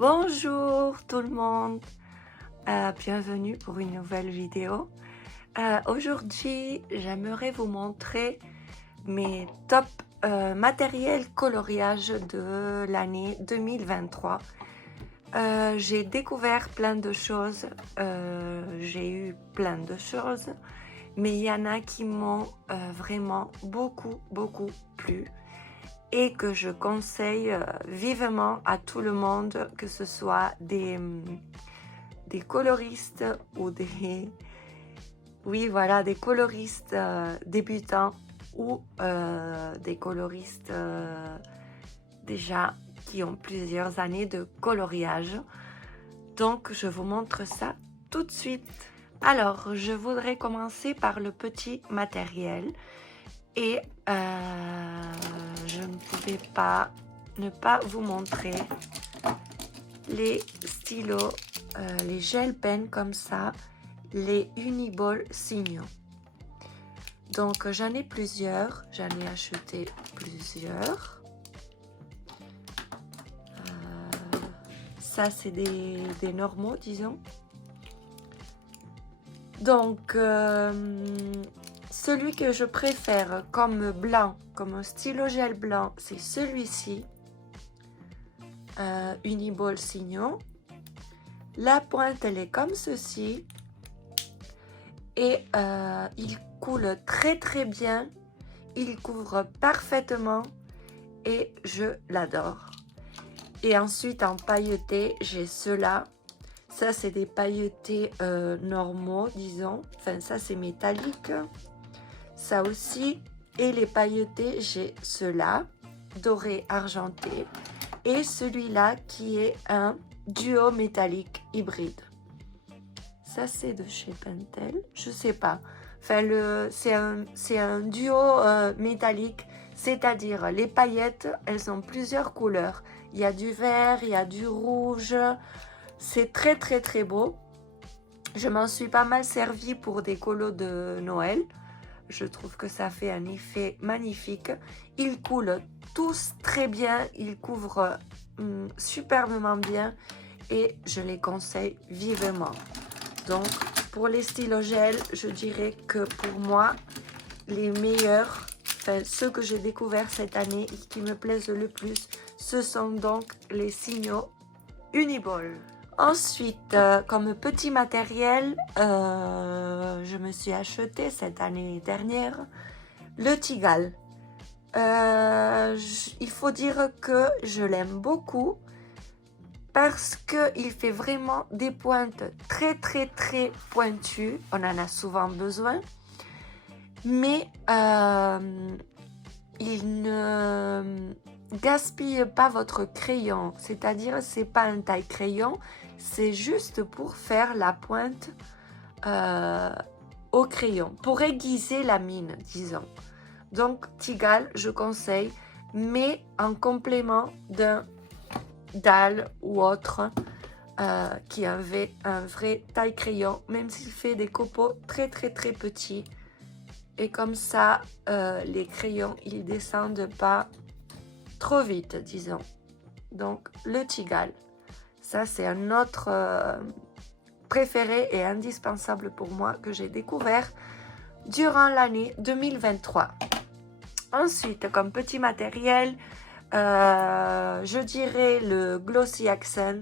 Bonjour tout le monde, bienvenue pour une nouvelle vidéo. Aujourd'hui, j'aimerais vous montrer mes top matériels coloriage de l'année 2023. J'ai découvert plein de choses, j'ai eu plein de choses, mais il y en a qui m'ont vraiment beaucoup plu et que je conseille vivement à tout le monde, que ce soit des coloristes ou des coloristes débutants ou des coloristes déjà qui ont plusieurs années de coloriage. Donc je vous montre ça tout de suite. Alors je voudrais commencer par le petit matériel et je ne pouvais pas ne pas vous montrer les stylos, les gel pens comme ça, les Uniball Signo. Donc j'en ai plusieurs, j'en ai acheté plusieurs. Ça c'est des normaux, disons. Donc celui que je préfère comme blanc, comme un stylo gel blanc, c'est celui-ci, Uniball Signo. La pointe elle est comme ceci et il coule très bien, il couvre parfaitement et je l'adore. Et ensuite en pailleté, j'ai ceux-là. Ça c'est des pailletés normaux, disons, enfin ça c'est métallique, ça aussi. Et les pailletés, j'ai ceux-là, doré argenté, et celui-là qui est un duo métallique hybride. Ça c'est de chez Pentel, je sais pas. Enfin c'est un duo métallique, c'est-à-dire les paillettes, elles ont plusieurs couleurs. Il y a du vert, il y a du rouge. C'est très beau. Je m'en suis pas mal servi pour des colos de Noël. Je trouve que ça fait un effet magnifique. Ils coulent tous très bien, ils couvrent superbement bien et je les conseille vivement. Donc pour les stylos gel, je dirais que pour moi les meilleurs, enfin ceux que j'ai découverts cette année et qui me plaisent le plus, ce sont donc les Signo Uniball. Ensuite, comme petit matériel, je me suis acheté cette année dernière le Tigal. Il faut dire que je l'aime beaucoup parce qu'il fait vraiment des pointes très pointues. On en a souvent besoin, mais il ne gaspille pas votre crayon, c'est-à-dire c'est pas un taille crayon, c'est juste pour faire la pointe au crayon, pour aiguiser la mine, disons. Donc Tigal, je conseille, mais en complément d'un dalle ou autre qui avait un vrai taille crayon, même s'il fait des copeaux très petits. Et comme ça, les crayons, ils descendent pas trop vite, disons. Donc, le Tigal. Ça, c'est un autre préféré et indispensable pour moi que j'ai découvert durant l'année 2023. Ensuite, comme petit matériel, je dirais le Glossy Accent.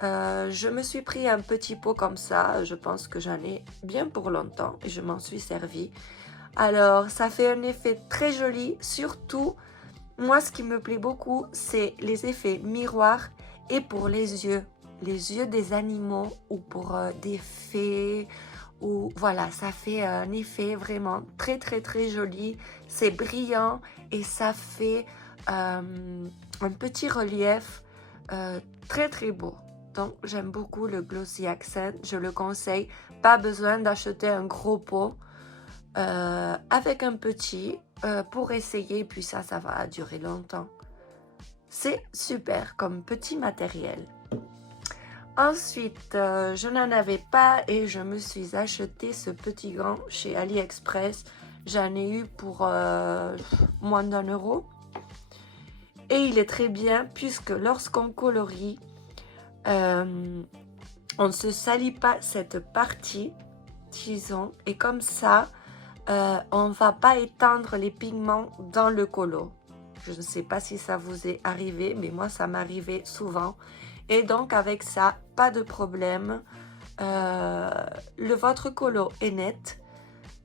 Je me suis pris un petit pot comme ça. Je pense que j'en ai bien pour longtemps et je m'en suis servi. Alors, ça fait un effet très joli. Surtout, moi, ce qui me plaît beaucoup, c'est les effets miroirs et pour les yeux des animaux ou pour des fées. Ou voilà, ça fait un effet vraiment très joli. C'est brillant et ça fait un petit relief très beau. Donc, j'aime beaucoup le Glossy Accent. Je le conseille. Pas besoin d'acheter un gros pot. Avec un petit pour essayer, puis ça va durer longtemps. C'est super comme petit matériel. Ensuite, je n'en avais pas et je me suis acheté ce petit gant chez AliExpress. J'en ai eu pour moins d'1 €. Et il est très bien puisque lorsqu'on colorie, on ne se salit pas cette partie, disons, et comme ça, on ne va pas étendre les pigments dans le colo. Je ne sais pas si ça vous est arrivé, mais moi, ça m'arrivait souvent. Et donc, avec ça, pas de problème. Votre colo est net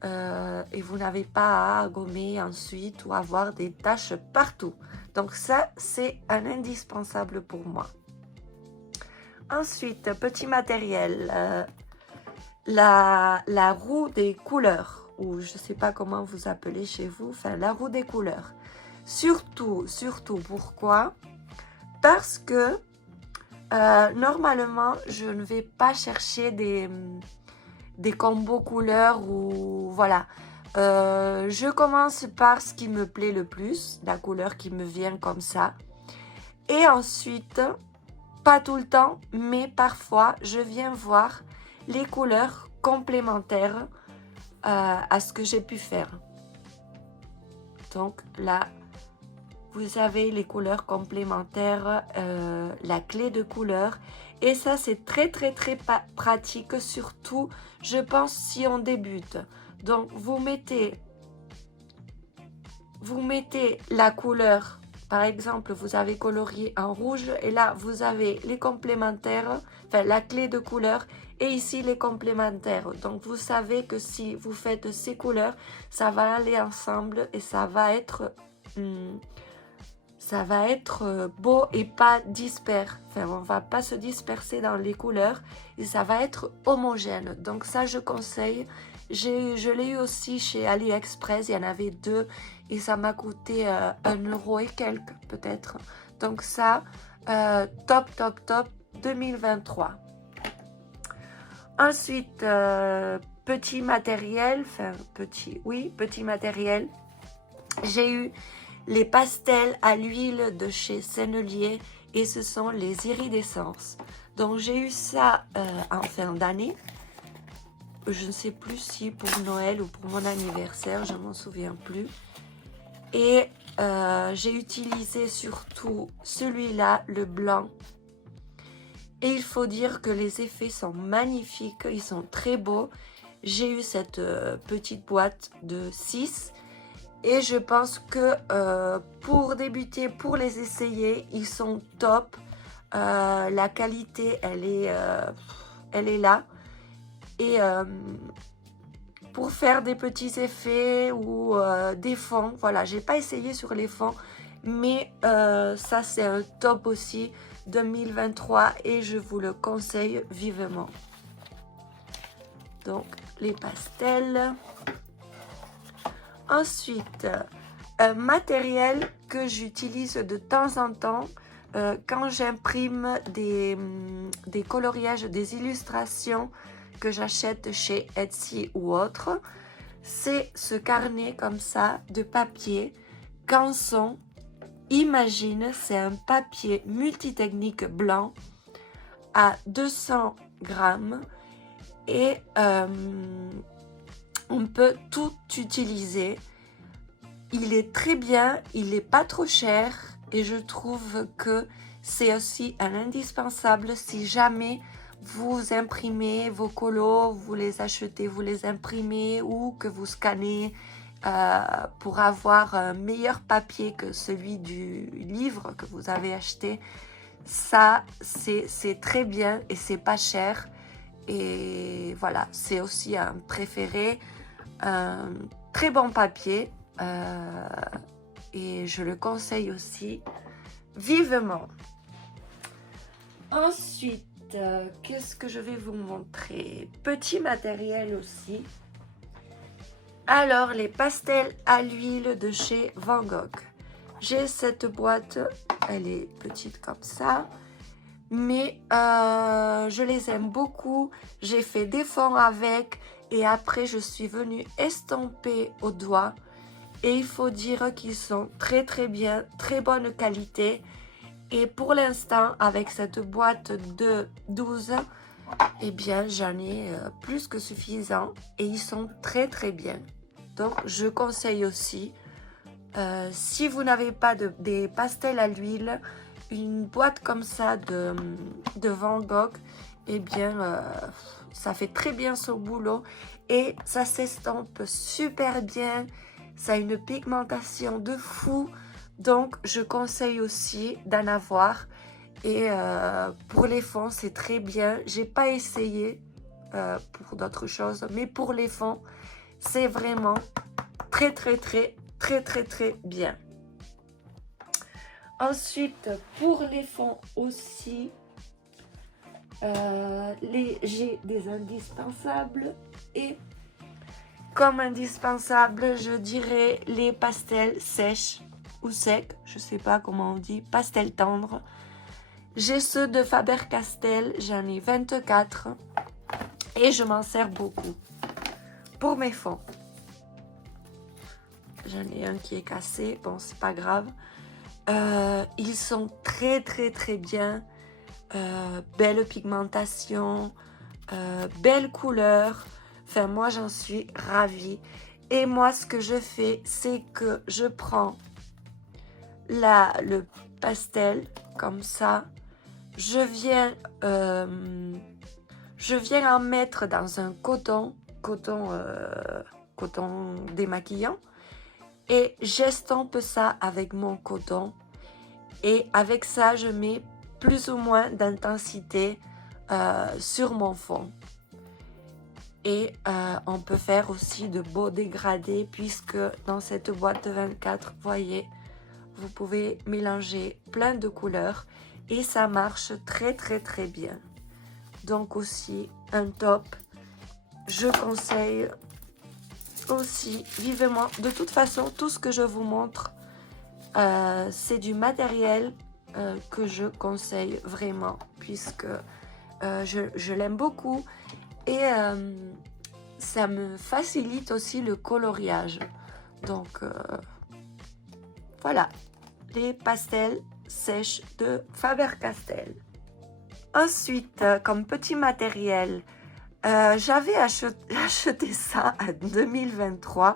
et vous n'avez pas à gommer ensuite ou avoir des taches partout. Donc ça, c'est un indispensable pour moi. Ensuite, petit matériel, la roue des couleurs, ou je ne sais pas comment vous appelez chez vous, enfin la roue des couleurs. Surtout, pourquoi? Parce que normalement, je ne vais pas chercher des combos couleurs ou voilà. Je commence par ce qui me plaît le plus, la couleur qui me vient comme ça. Et ensuite, pas tout le temps, mais parfois, je viens voir les couleurs complémentaires à ce que j'ai pu faire. Donc là, vous avez les couleurs complémentaires, la clé de couleur. Et ça, c'est très pratique, surtout, je pense, si on débute. Donc, vous mettez la couleur. Par exemple, vous avez colorié en rouge et là, vous avez les complémentaires, enfin la clé de couleur et ici les complémentaires. Donc, vous savez que si vous faites ces couleurs, ça va aller ensemble et ça va être beau et pas disper. Enfin, on ne va pas se disperser dans les couleurs et ça va être homogène. Donc, ça, je conseille. Je l'ai eu aussi chez AliExpress, il y en avait 2 et ça m'a coûté 1 euro et quelques peut-être. Donc ça, top 2023. Ensuite, petit matériel, petit matériel. J'ai eu les pastels à l'huile de chez Sennelier et ce sont les iridescences. Donc j'ai eu ça en fin d'année. Je ne sais plus si pour Noël ou pour mon anniversaire, je ne m'en souviens plus. Et j'ai utilisé surtout celui-là, le blanc. Et il faut dire que les effets sont magnifiques, ils sont très beaux. J'ai eu cette petite boîte de 6. Et je pense que pour débuter, pour les essayer, ils sont top. La qualité, elle est là. Et pour faire des petits effets ou des fonds, voilà, j'ai pas essayé sur les fonds, mais ça c'est un top aussi 2023 et je vous le conseille vivement. Donc les pastels. Ensuite, un matériel que j'utilise de temps en temps quand j'imprime des coloriages, des illustrations que j'achète chez Etsy ou autre, c'est ce carnet comme ça de papier Canson. Imagine, c'est un papier multitechnique blanc à 200 grammes et on peut tout utiliser. Il est très bien, il n'est pas trop cher et je trouve que c'est aussi un indispensable si jamais vous imprimez vos colos, vous les achetez, vous les imprimez ou que vous scannez pour avoir un meilleur papier que celui du livre que vous avez acheté. Ça, c'est très bien et c'est pas cher. Et voilà, c'est aussi un préféré, un très bon papier et je le conseille aussi vivement. Ensuite, qu'est-ce que je vais vous montrer? Petit matériel aussi. Alors, les pastels à l'huile de chez Van Gogh. J'ai cette boîte, elle est petite comme ça. Mais je les aime beaucoup. J'ai fait des fonds avec et après je suis venue estomper au doigt. Et il faut dire qu'ils sont très bien, très bonne qualité. Et pour l'instant, avec cette boîte de 12, eh bien j'en ai plus que suffisant. Et ils sont très bien. Donc je conseille aussi, si vous n'avez pas des pastels à l'huile, une boîte comme ça de Van Gogh, eh bien, ça fait très bien son boulot et ça s'estompe super bien. Ça a une pigmentation de fou. Donc, je conseille aussi d'en avoir. Et pour les fonds, c'est très bien. J'ai pas essayé pour d'autres choses, mais pour les fonds, c'est vraiment très bien. Ensuite, pour les fonds aussi, j'ai des indispensables et comme indispensable, je dirais les pastels sèches ou secs, je sais pas comment on dit, pastels tendres. J'ai ceux de Faber-Castell, j'en ai 24 et je m'en sers beaucoup pour mes fonds. J'en ai un qui est cassé, bon c'est pas grave. Ils sont très bien, belle pigmentation, belle couleur. Enfin moi j'en suis ravie. Et moi ce que je fais, c'est que je prends le pastel comme ça. Je viens en mettre dans un coton démaquillant et j'estompe ça avec mon coton et avec ça je mets plus ou moins d'intensité sur mon fond et on peut faire aussi de beaux dégradés puisque dans cette boîte de 24 voyez vous pouvez mélanger plein de couleurs et ça marche très bien. Donc aussi un top. Je conseille aussi vivement. De toute façon, tout ce que je vous montre, c'est du matériel que je conseille vraiment puisque je l'aime beaucoup et ça me facilite aussi le coloriage. Donc voilà, les pastels sèches de Faber-Castell. Ensuite, comme petit matériel, j'avais acheté ça en 2023.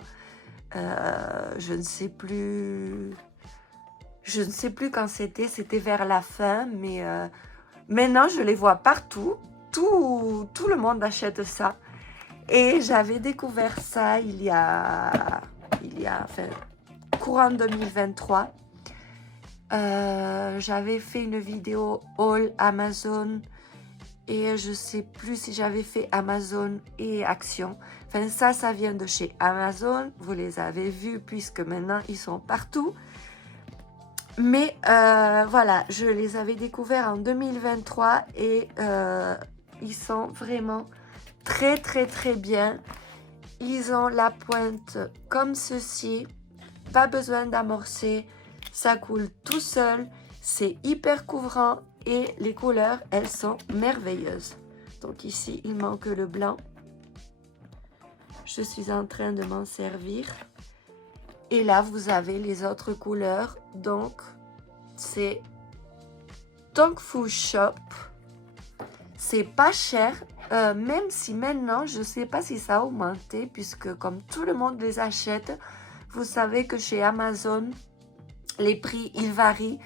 Je ne sais plus quand c'était vers la fin, mais maintenant je les vois partout. Tout le monde achète ça. Et j'avais découvert ça il y a enfin, courant 2023. J'avais fait une vidéo haul Amazon et je sais plus si j'avais fait Amazon et Action. Enfin ça vient de chez Amazon, vous les avez vus puisque maintenant ils sont partout. Mais voilà, je les avais découverts en 2023 et ils sont vraiment très bien. Ils ont la pointe comme ceci, pas besoin d'amorcer. Ça coule tout seul, c'est hyper couvrant et les couleurs, elles sont merveilleuses. Donc ici, il manque le blanc. Je suis en train de m'en servir. Et là, vous avez les autres couleurs. Donc, c'est Dong Fu Shop. C'est pas cher, même si maintenant, je sais pas si ça a augmenté, puisque comme tout le monde les achète, vous savez que chez Amazon, les prix, ils varient.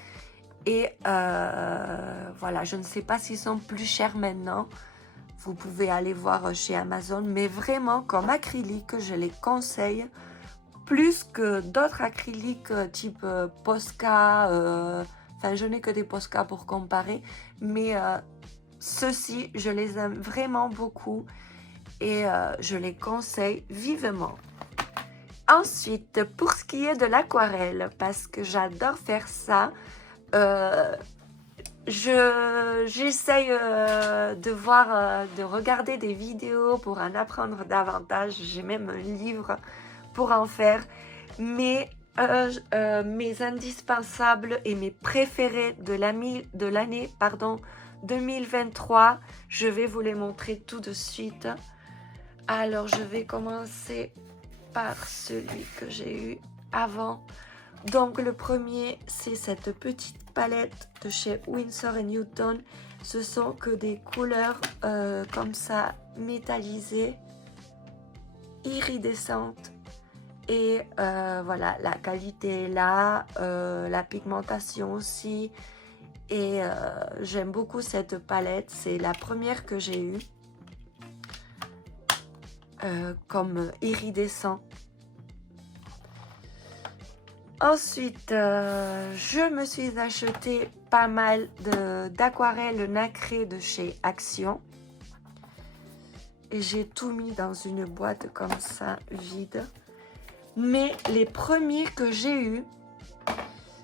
Et voilà, je ne sais pas s'ils sont plus chers maintenant. Vous pouvez aller voir chez Amazon. Mais vraiment, comme acrylique, je les conseille. Plus que d'autres acryliques type Posca. Enfin, je n'ai que des Posca pour comparer. Mais ceux-ci, je les aime vraiment beaucoup. Et je les conseille vivement. Ensuite, pour ce qui est de l'aquarelle, parce que j'adore faire ça, j'essaye de regarder des vidéos pour en apprendre davantage. J'ai même un livre pour en faire. Mais mes indispensables et mes préférés de l'année 2023, je vais vous les montrer tout de suite. Alors, je vais commencer par celui que j'ai eu avant. Donc le premier, c'est cette petite palette de chez Winsor & Newton. Ce sont que des couleurs comme ça, métallisées, iridescentes. Et voilà, la qualité est là, la pigmentation aussi. Et j'aime beaucoup cette palette. C'est la première que j'ai eue comme iridescent. Ensuite, je me suis acheté pas mal d'aquarelles nacrées de chez Action. Et j'ai tout mis dans une boîte comme ça, vide. Mais les premiers que j'ai eus,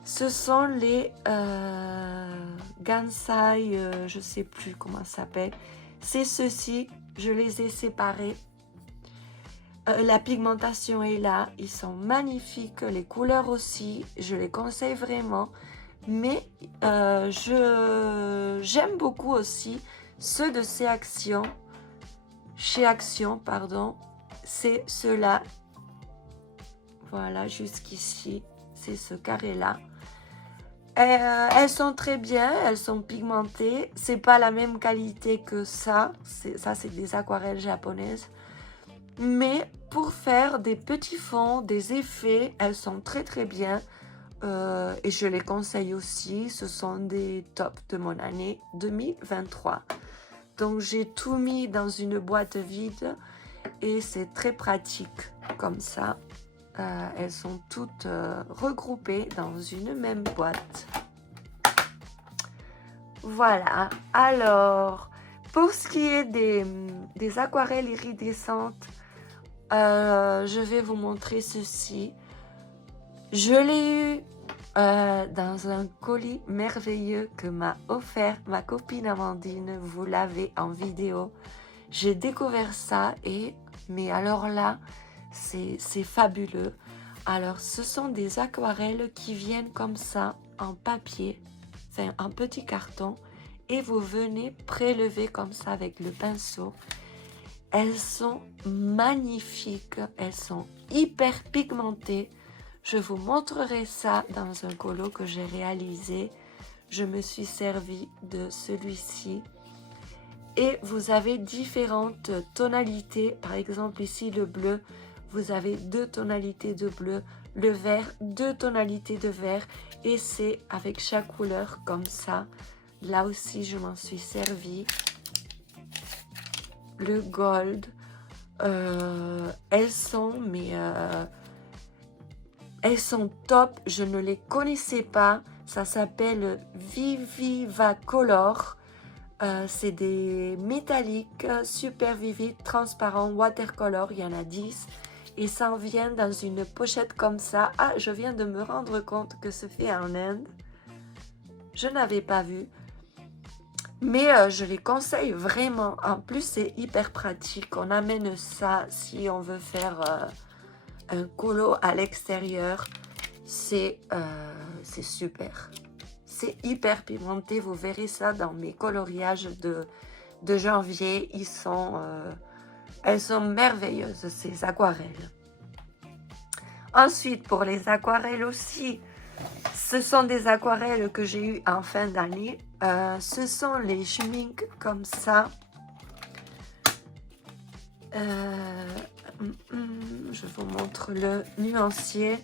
ce sont les Gansai, je sais plus comment ça s'appelle. C'est ceux-ci, je les ai séparés. La pigmentation est là, ils sont magnifiques, les couleurs aussi, je les conseille vraiment. Mais j'aime beaucoup aussi ceux de chez Action, pardon. C'est ceux-là. Voilà, jusqu'ici, c'est ce carré-là. Elles sont très bien, elles sont pigmentées. C'est pas la même qualité que ça. Ça, c'est des aquarelles japonaises. Mais pour faire des petits fonds, des effets, elles sont très très bien. Et je les conseille aussi. Ce sont des tops de mon année 2023. Donc j'ai tout mis dans une boîte vide. Et c'est très pratique comme ça. Elles sont toutes regroupées dans une même boîte. Voilà. Alors, pour ce qui est des aquarelles iridescentes, je vais vous montrer ceci. Je l'ai eu dans un colis merveilleux que m'a offert ma copine Amandine. Vous l'avez en vidéo. J'ai découvert ça mais alors là, c'est fabuleux. Alors, ce sont des aquarelles qui viennent comme ça en papier, enfin en petit carton, et vous venez prélever comme ça avec le pinceau. Elles sont magnifiques, elles sont hyper pigmentées. Je vous montrerai ça dans un colo que j'ai réalisé. Je me suis servi de celui-ci. Et vous avez différentes tonalités. Par exemple, ici, le bleu, vous avez 2 tonalités de bleu. Le vert, 2 tonalités de vert. Et c'est avec chaque couleur comme ça. Là aussi, je m'en suis servi. Le gold. Elles sont top. Je ne les connaissais pas. Ça s'appelle Vivivacolor. C'est des métalliques super vivides, transparents, watercolor, il y en a 10 et ça en vient dans une pochette comme ça. Ah, je viens de me rendre compte que c'est fait en Inde, je n'avais pas vu, mais je les conseille vraiment. En plus, c'est hyper pratique, on amène ça si on veut faire un colo à l'extérieur, c'est super. C'est hyper pigmenté, vous verrez ça dans mes coloriages de janvier. Elles sont merveilleuses, ces aquarelles. Ensuite, pour les aquarelles aussi, ce sont des aquarelles que j'ai eues en fin d'année. Ce sont les schminks comme ça. Je vous montre le nuancier.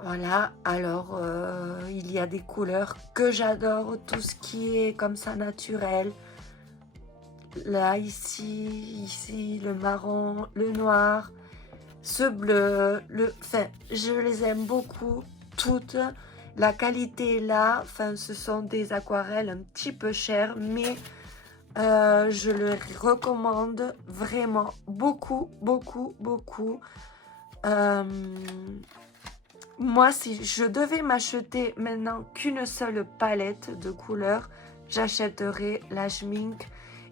Voilà, alors il y a des couleurs que j'adore, tout ce qui est comme ça naturel. Là, ici, le marron, le noir, ce bleu, enfin, je les aime beaucoup, toutes. La qualité est là, enfin, ce sont des aquarelles un petit peu chères, mais je les recommande vraiment beaucoup, beaucoup, beaucoup. Moi, si je devais m'acheter maintenant qu'une seule palette de couleurs, j'achèterais la schmink.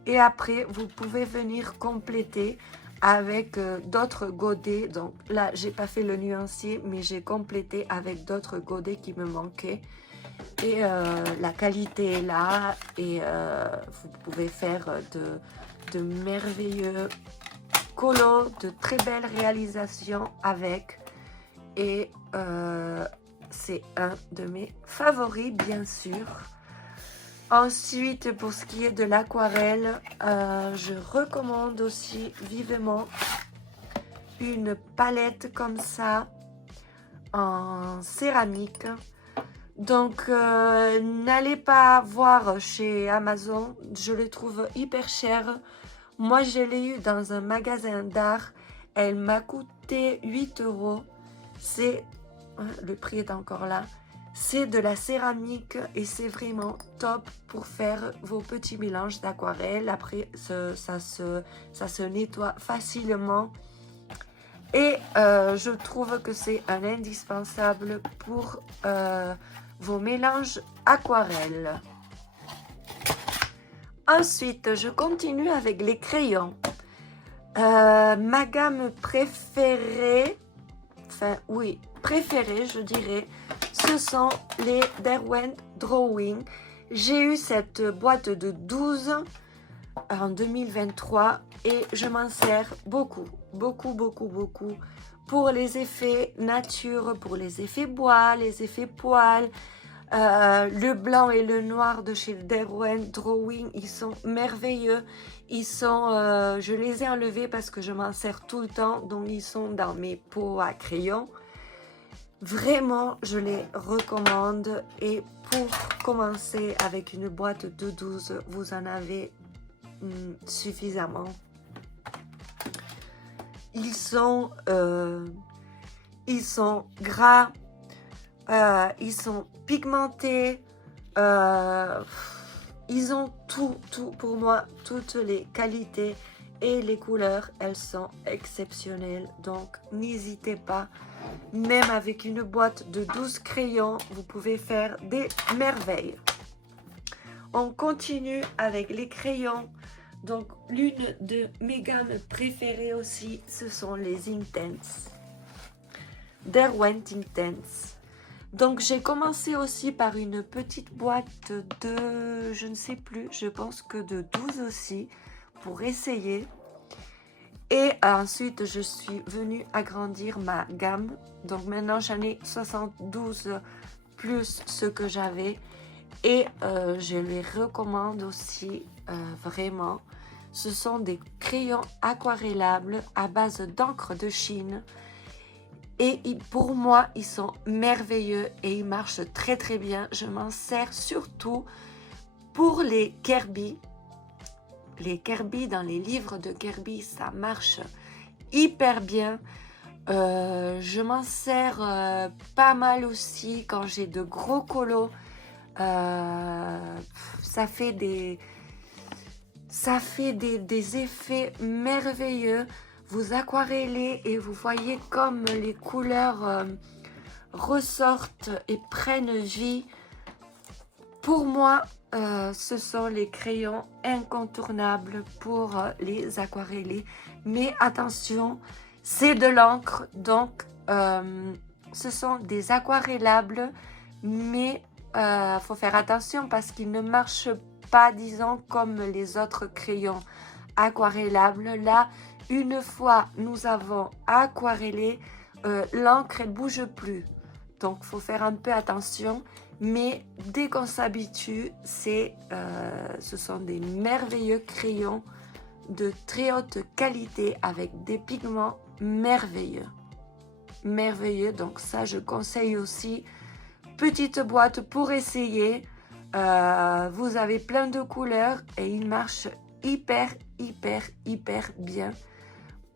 Et après, vous pouvez venir compléter avec d'autres godets. Donc là, j'ai pas fait le nuancier, mais j'ai complété avec d'autres godets qui me manquaient. Et la qualité est là. Et vous pouvez faire de merveilleux colos, de très belles réalisations avec. Et c'est un de mes favoris, bien sûr. Ensuite, pour ce qui est de l'aquarelle, je recommande aussi vivement une palette comme ça en céramique. Donc, n'allez pas voir chez Amazon, je les trouve hyper chers. Moi, je l'ai eu dans un magasin d'art. Elle m'a coûté 8 euros. C'est, le prix est encore là. C'est de la céramique et c'est vraiment top pour faire vos petits mélanges d'aquarelle. Après, ça se nettoie facilement. Et je trouve que c'est un indispensable pour vos mélanges aquarelles. Ensuite, je continue avec les crayons. Ma gamme préférée, préférée, je dirais, ce sont les Derwent Drawing. J'ai eu cette boîte de 12 en 2023 et je m'en sers beaucoup pour les effets nature, pour les effets bois, les effets poils. Le blanc et le noir de chez Derwent Drawing, ils sont merveilleux. Ils sont, je les ai enlevés parce que je m'en sers tout le temps, donc ils sont dans mes pots à crayon. Vraiment, je les recommande. Et pour commencer avec une boîte de 12, vous en avez suffisamment. Ils sont gras, ils sont pigmentés, ils ont tout pour moi, toutes les qualités et les couleurs, elles sont exceptionnelles. Donc n'hésitez pas, même avec une boîte de 12 crayons, vous pouvez faire des merveilles. On continue avec les crayons. Donc, l'une de mes gammes préférées aussi, ce sont les Intense. Derwent Intense. Donc, j'ai commencé aussi par une petite boîte de, je ne sais plus, je pense que de 12 aussi, pour essayer. Et ensuite, je suis venue agrandir ma gamme. Donc, maintenant, j'en ai 72 plus ce que j'avais. Et je les recommande aussi vraiment. Ce sont des crayons aquarellables à base d'encre de Chine. Et pour moi, ils sont merveilleux et ils marchent très bien. Je m'en sers surtout pour les Kirby. Les Kirby, dans les livres de Kirby, ça marche hyper bien. Je m'en sers pas mal aussi quand j'ai de gros colos. Ça fait des effets merveilleux. Vous aquarellez et vous voyez comme les couleurs ressortent et prennent vie. Pour moi, ce sont les crayons incontournables pour les aquareller. Mais attention, c'est de l'encre, donc ce sont des aquarellables, mais faut faire attention parce qu'ils ne marchent pas, disons, comme les autres crayons aquarellables. Là, une fois nous avons aquarellé, l'encre elle bouge plus. Donc, faut faire un peu attention. Mais dès qu'on s'habitue, ce sont des merveilleux crayons de très haute qualité avec des pigments merveilleux. Merveilleux, donc ça, je conseille aussi. Petite boîte pour essayer. Vous avez plein de couleurs et ils marchent hyper bien.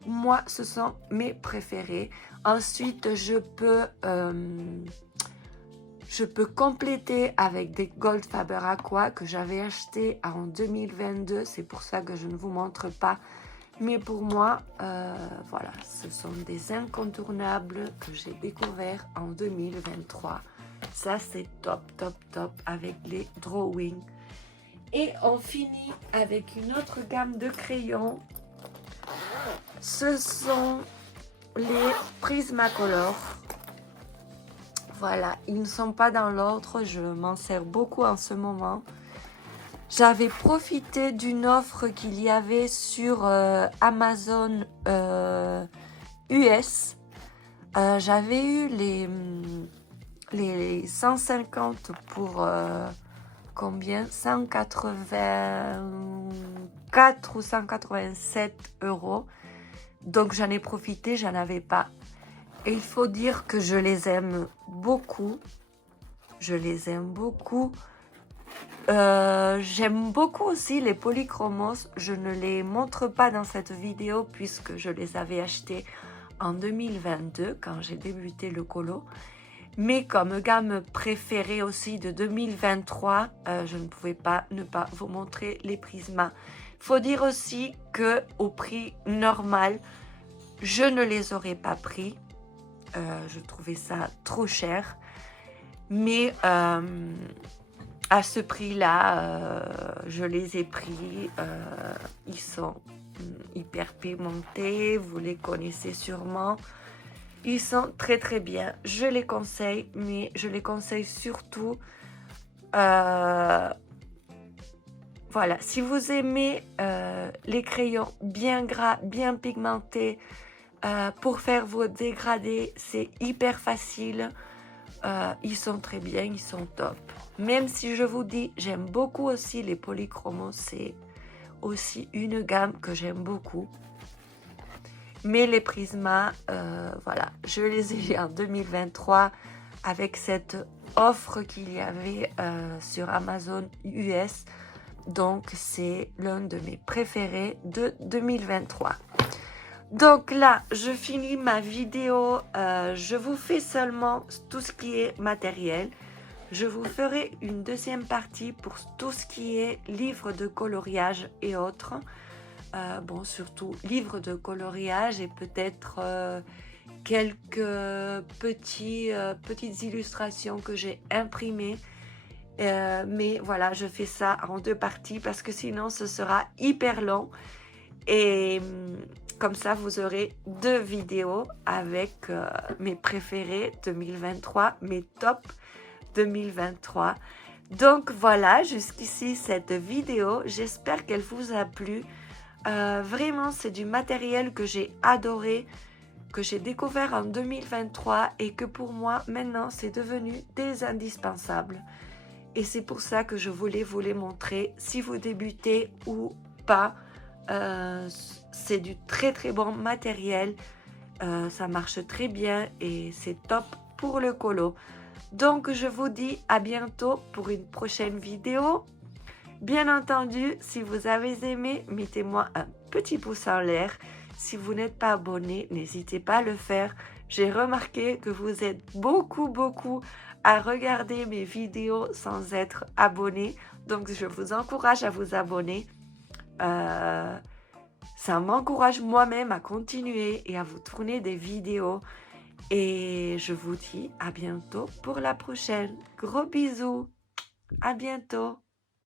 Moi, ce sont mes préférés. Ensuite, je peux compléter avec des Goldfaber Aqua que j'avais acheté en 2022. C'est pour ça que je ne vous montre pas. Mais pour moi, voilà, ce sont des incontournables que j'ai découverts en 2023. Ça, c'est top avec les drawings. Et on finit avec une autre gamme de crayons. Ce sont les Prismacolor. Voilà, ils ne sont pas dans l'ordre. Je m'en sers beaucoup en ce moment. J'avais profité d'une offre qu'il y avait sur Amazon US. J'avais eu les 150 pour combien? 184 ou 187 euros. Donc j'en ai profité, j'en avais pas. Et il faut dire que je les aime beaucoup. Je les aime beaucoup. J'aime beaucoup aussi les polychromos. Je ne les montre pas dans cette vidéo puisque je les avais achetés en 2022 quand j'ai débuté le colo. Mais comme gamme préférée aussi de 2023, je ne pouvais pas ne pas vous montrer les Prisma. Faut dire aussi que au prix normal, je ne les aurais pas pris. Je trouvais ça trop cher. Mais à ce prix-là, je les ai pris. Ils sont hyper pigmentés, vous les connaissez sûrement. Ils sont très très bien. Je les conseille, mais je les conseille surtout. Voilà, si vous aimez les crayons bien gras, bien pigmentés, pour faire vos dégradés, c'est hyper facile. Ils sont très bien, ils sont top. Même si je vous dis, j'aime beaucoup aussi les polychromos, c'est aussi une gamme que j'aime beaucoup. Mais les Prisma, voilà, je les ai en 2023 avec cette offre qu'il y avait sur Amazon US. Donc, c'est l'un de mes préférés de 2023. Donc là, je finis ma vidéo. Je vous fais seulement tout ce qui est matériel. Je vous ferai une deuxième partie pour tout ce qui est livres de coloriage et autres. Bon, surtout livres de coloriage et peut-être quelques petites illustrations que j'ai imprimées. Mais voilà, je fais ça en 2 parties parce que sinon ce sera hyper long. Et comme ça, vous aurez 2 vidéos avec mes préférés 2023, mes tops 2023. Donc voilà, jusqu'ici cette vidéo. J'espère qu'elle vous a plu. Vraiment, c'est du matériel que j'ai adoré, que j'ai découvert en 2023 et que pour moi, maintenant, c'est devenu des indispensables. Et c'est pour ça que je voulais vous les montrer. Si vous débutez ou pas, c'est du très très bon matériel. Ça marche très bien et c'est top pour le colo. Donc, je vous dis à bientôt pour une prochaine vidéo. Bien entendu, si vous avez aimé, mettez-moi un petit pouce en l'air. Si vous n'êtes pas abonné, n'hésitez pas à le faire. J'ai remarqué que vous êtes beaucoup à regarder mes vidéos sans être abonné. Donc, je vous encourage à vous abonner. Ça m'encourage moi-même à continuer et à vous tourner des vidéos. Et je vous dis à bientôt pour la prochaine. Gros bisous. À bientôt.